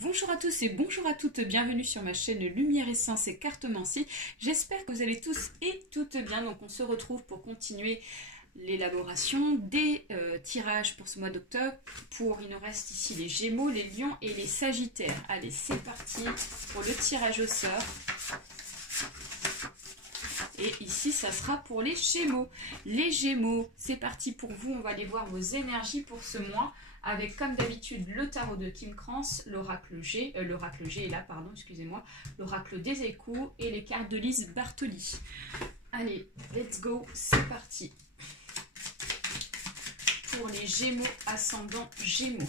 Bonjour à tous et bonjour à toutes, bienvenue sur ma chaîne Lumière Essence et Cartomancie. J'espère que vous allez tous et toutes bien. Donc on se retrouve pour continuer l'élaboration des tirages pour ce mois d'octobre. Il nous reste ici les Gémeaux, les Lions et les Sagittaires. Allez, c'est parti pour le tirage au sort. Et ici, ça sera pour les Gémeaux. Les Gémeaux, c'est parti pour vous. On va aller voir vos énergies pour ce mois. Avec, comme d'habitude, le tarot de Kim Krans, l'oracle G est là, pardon, excusez-moi, l'oracle des échos et les cartes de Lise Bartoli. Allez, let's go, c'est parti. Pour les Gémeaux, ascendant Gémeaux.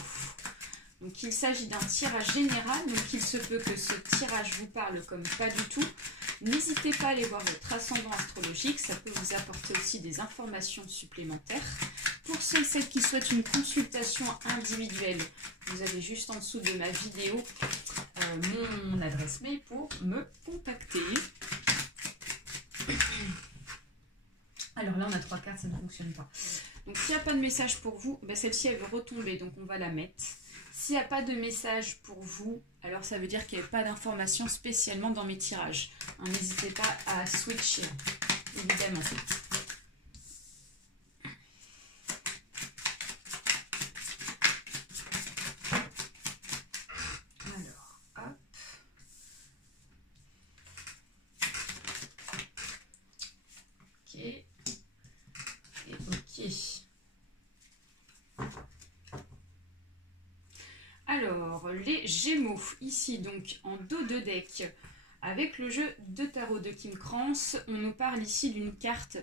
Donc, il s'agit d'un tirage général, donc il se peut que ce tirage vous parle comme pas du tout. N'hésitez pas à aller voir votre ascendant astrologique, ça peut vous apporter aussi des informations supplémentaires. Pour ceux et celles qui souhaitent une consultation individuelle, vous avez juste en dessous de ma vidéo mon adresse mail pour me contacter. Alors là, on a 3 cartes, ça ne fonctionne pas. Donc, s'il n'y a pas de message pour vous, ben celle-ci, elle veut retomber, donc on va la mettre. S'il n'y a pas de message pour vous, alors ça veut dire qu'il n'y avait pas d'informations spécialement dans mes tirages. N'hésitez pas à switcher, évidemment. Alors, hop. Ok. Et ok. Alors, les Gémeaux, ici donc en dos de deck, avec le jeu de tarot de Kim Krans, on nous parle ici d'une carte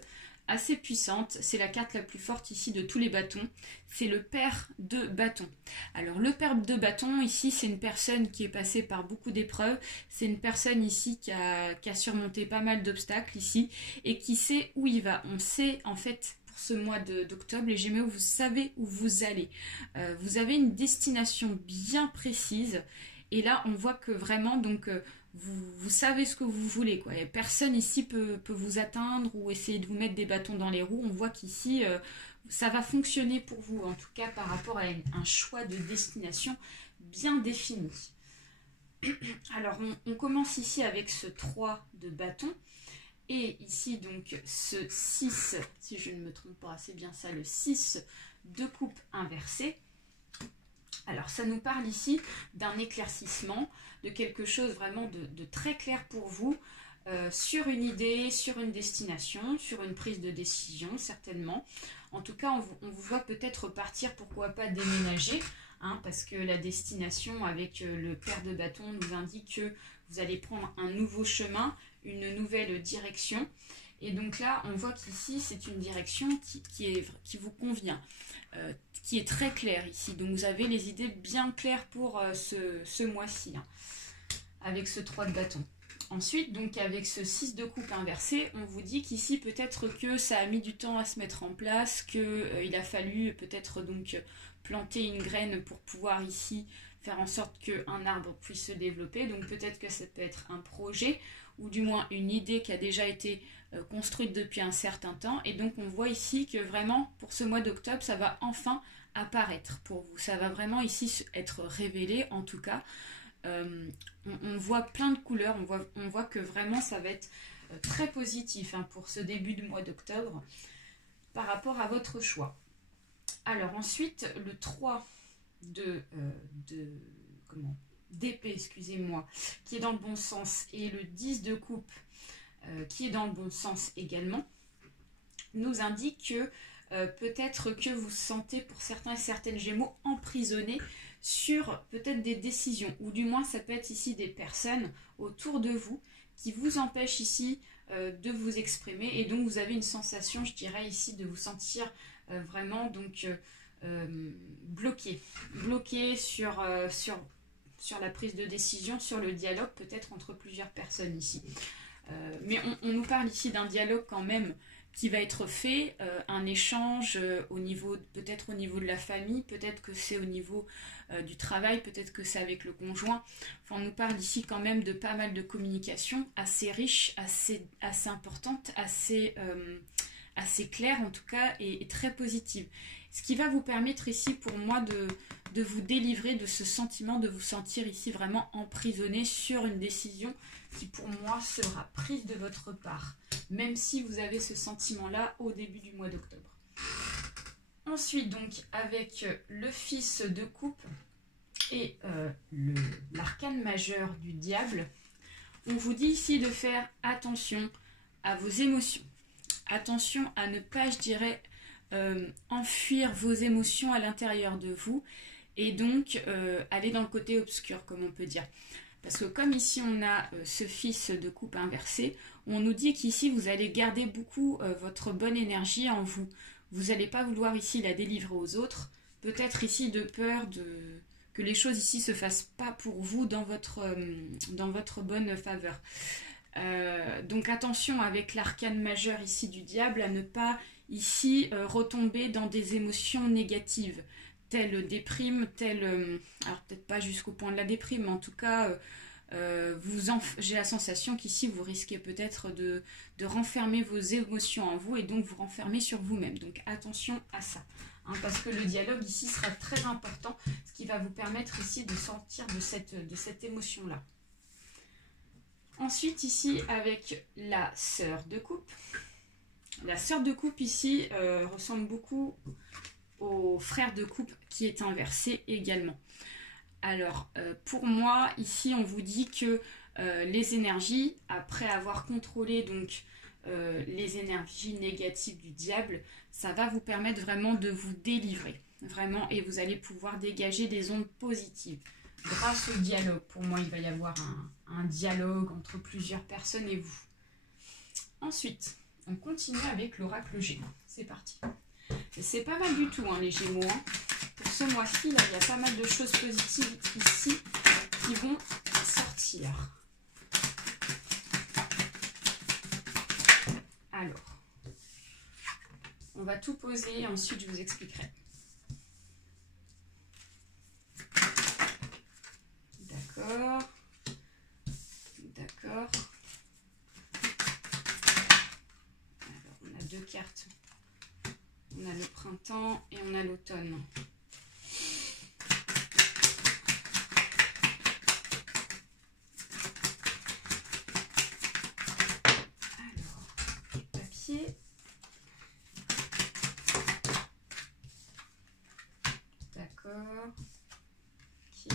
assez puissante. C'est la carte la plus forte ici de tous les bâtons. C'est le père de bâton. Alors, le père de bâton, ici, c'est une personne qui est passée par beaucoup d'épreuves. C'est une personne ici qui a surmonté pas mal d'obstacles ici et qui sait où il va. On sait en fait... Ce mois d'octobre, les Gémeaux, vous savez où vous allez. Vous avez une destination bien précise. Et là, on voit que vraiment, donc, vous savez ce que vous voulez, quoi. Et personne ici peut vous atteindre ou essayer de vous mettre des bâtons dans les roues. On voit qu'ici, ça va fonctionner pour vous, en tout cas par rapport à un choix de destination bien défini. Alors, on commence ici avec ce 3 de bâton. Et ici, donc, ce 6, si je ne me trompe pas, c'est bien ça, le 6 de coupe inversée. Alors, ça nous parle ici d'un éclaircissement, de quelque chose vraiment de très clair pour vous, sur une idée, sur une destination, sur une prise de décision, certainement. En tout cas, on vous voit peut-être partir, pourquoi pas déménager, hein, parce que la destination avec le père de bâton nous indique que vous allez prendre un nouveau chemin, une nouvelle direction. Et donc là, on voit qu'ici, c'est une direction qui vous convient, qui est très claire ici. Donc vous avez les idées bien claires pour ce mois-ci, hein, avec ce 3 de bâton. Ensuite, donc avec ce 6 de coupe inversé, on vous dit qu'ici, peut-être que ça a mis du temps à se mettre en place, qu'il a fallu peut-être donc planter une graine pour pouvoir ici faire en sorte qu'un arbre puisse se développer. Donc peut-être que ça peut être un projet ou du moins une idée qui a déjà été construite depuis un certain temps. Et donc on voit ici que vraiment pour ce mois d'octobre, ça va enfin apparaître pour vous. Ça va vraiment ici être révélé en tout cas. On voit plein de couleurs, on voit que vraiment ça va être très positif, hein, pour ce début de mois d'octobre par rapport à votre choix. Alors ensuite, le 3 d'épée, excusez-moi, qui est dans le bon sens, et le 10 de coupe qui est dans le bon sens également, nous indique que peut-être que vous sentez pour certains et certaines Gémeaux emprisonnés sur peut-être des décisions, ou du moins ça peut être ici des personnes autour de vous qui vous empêchent ici de vous exprimer, et donc vous avez une sensation, je dirais ici, de vous sentir vraiment donc bloqué sur la prise de décision, sur le dialogue peut-être entre plusieurs personnes ici. Mais on nous parle ici d'un dialogue quand même qui va être fait, un échange peut-être au niveau de la famille, peut-être que c'est au niveau du travail, peut-être que c'est avec le conjoint. Enfin, on nous parle ici quand même de pas mal de communication assez riche, assez importante, assez claire en tout cas, et très positive. Ce qui va vous permettre ici pour moi de de vous délivrer de ce sentiment de vous sentir ici vraiment emprisonné sur une décision qui pour moi sera prise de votre part, même si vous avez ce sentiment-là au début du mois d'octobre. Ensuite, donc, avec le fils de coupe et l'arcane majeur du diable, on vous dit ici de faire attention à vos émotions. Attention à ne pas, je dirais, enfuir vos émotions à l'intérieur de vous et donc aller dans le côté obscur, comme on peut dire. Parce que comme ici on a ce fils de coupe inversé, on nous dit qu'ici vous allez garder beaucoup votre bonne énergie en vous. Vous n'allez pas vouloir ici la délivrer aux autres, peut-être ici de peur que les choses ici se fassent pas pour vous dans votre bonne faveur. Donc attention avec l'arcane majeur ici du diable à ne pas ici retomber dans des émotions négatives, telle déprime, alors peut-être pas jusqu'au point de la déprime, mais en tout cas j'ai la sensation qu'ici vous risquez peut-être de renfermer vos émotions en vous et donc vous renfermer sur vous-même. Donc attention à ça, hein, parce que le dialogue ici sera très important, ce qui va vous permettre ici de sortir de cette émotion-là. Ensuite ici avec la sœur de coupe. La sœur de coupe ici ressemble beaucoup au frère de coupe qui est inversé également. Alors pour moi ici on vous dit que les énergies, après avoir contrôlé donc les énergies négatives du diable, ça va vous permettre vraiment de vous délivrer, vraiment, et vous allez pouvoir dégager des ondes positives. Grâce au dialogue, pour moi il va y avoir un dialogue entre plusieurs personnes et vous. Ensuite, on continue avec l'oracle Gémeaux. C'est parti. C'est pas mal du tout, hein, les Gémeaux. Hein. Pour ce mois-ci, là, il y a pas mal de choses positives ici qui vont sortir. Alors, on va tout poser et ensuite je vous expliquerai. D'accord. D'accord. Alors, on a deux cartes. On a le printemps et on a l'automne. Alors, papier. D'accord. Ok.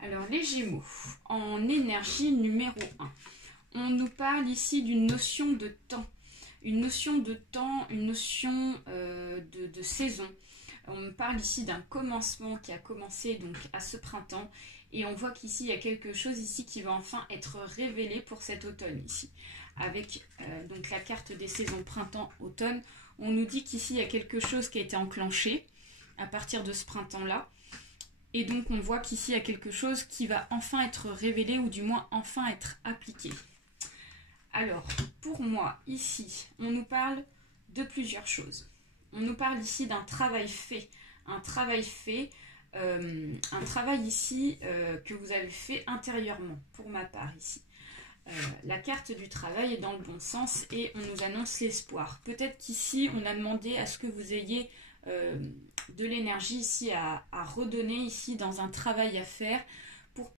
Alors, les Gémeaux, en énergie numéro 1, on nous parle ici d'une notion de temps. Une notion de temps, une notion de saison. On me parle ici d'un commencement qui a commencé donc à ce printemps. Et on voit qu'ici, il y a quelque chose ici qui va enfin être révélé pour cet automne ici. Avec donc la carte des saisons printemps-automne, on nous dit qu'ici, il y a quelque chose qui a été enclenché à partir de ce printemps-là. Et donc, on voit qu'ici, il y a quelque chose qui va enfin être révélé ou du moins enfin être appliqué. Alors, pour moi, ici, on nous parle de plusieurs choses. On nous parle ici d'un travail fait. Un travail fait, un travail ici que vous avez fait intérieurement, pour ma part ici. La carte du travail est dans le bon sens et on nous annonce l'espoir. Peut-être qu'ici, on a demandé à ce que vous ayez de l'énergie ici à redonner ici dans un travail à faire